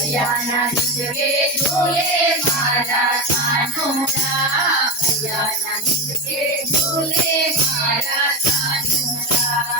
भैयाना जिसके झूले मारा कानूरा भैयाना जिसके झूले मारा कानूरा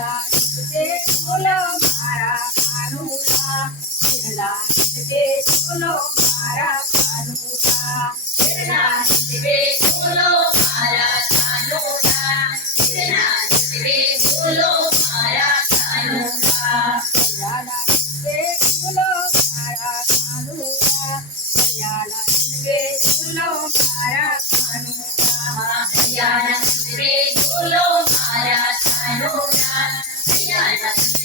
Hare Krishna.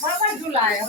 પણ જુલાયો